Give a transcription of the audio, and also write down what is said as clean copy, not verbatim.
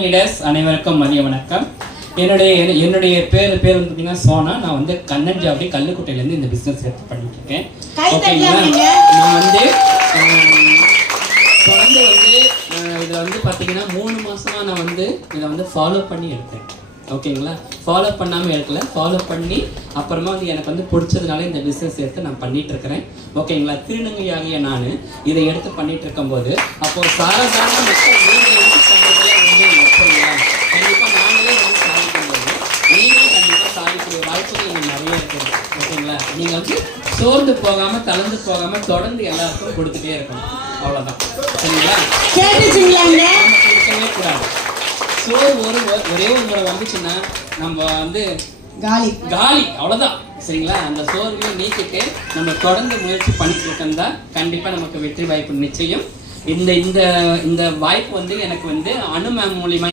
அனைவருக்கும் மதிய வணக்கம். என்னுடைய பேர் வந்து பார்த்தீங்கன்னா சோனா. நான் வந்து கண்ணன்ஜாவடி கல்லுக்குட்டையிலேருந்து இந்த பிஸ்னஸ் எடுத்து பண்ணிட்டு இருக்கேன். ஓகேங்களா, நான் வந்து தொடர்ந்து வந்து இதில் வந்து பார்த்தீங்கன்னா 3 மாதமாக நான் வந்து இதை வந்து ஃபாலோ பண்ணி எடுத்தேன். ஓகேங்களா, ஃபாலோ பண்ணாமல் எடுக்கல, ஃபாலோ பண்ணி அப்புறமா வந்து எனக்கு வந்து பிடிச்சதுனால இந்த பிஸ்னஸ் எடுத்து நான் பண்ணிட்டு இருக்கிறேன். ஓகேங்களா, திருநங்கையாகிய நான் இதை எடுத்து பண்ணிட்டு இருக்கும்போது அப்போ சாதாரண மக்கள் நீங்கள் எடுத்து பண்ணுறதுல வந்து ஓகேங்களா, கண்டிப்பாக நாங்களே வந்து சாதிக்கும்போது நீங்களும் கண்டிப்பாக சாதிக்கக்கூடிய வாய்ப்புகள் எனக்கு நிறைய இருக்குது. ஓகேங்களா, நீங்கள் வந்து சோர்ந்து போகாமல் தளர்ந்து போகாமல் தொடர்ந்து எல்லாருக்கும் கொடுத்துட்டே இருக்கணும். அவ்வளோதான். சரிங்களா, இருக்கவே கூடாது. சோறு ஒரே ஒரு முறை வந்துச்சுன்னா நம்ம வந்து காலி அவ்வளோதான். சரிங்களா, அந்த சோர்வையும் நீக்கிட்டு நம்ம தொடர்ந்து முயற்சி பண்ணிட்டு இருக்கோம்னா கண்டிப்பாக நமக்கு வெற்றி வாய்ப்பு நிச்சயம். இந்த வாய்ப்பு வந்து எனக்கு வந்து அனு மேம் மூலியமா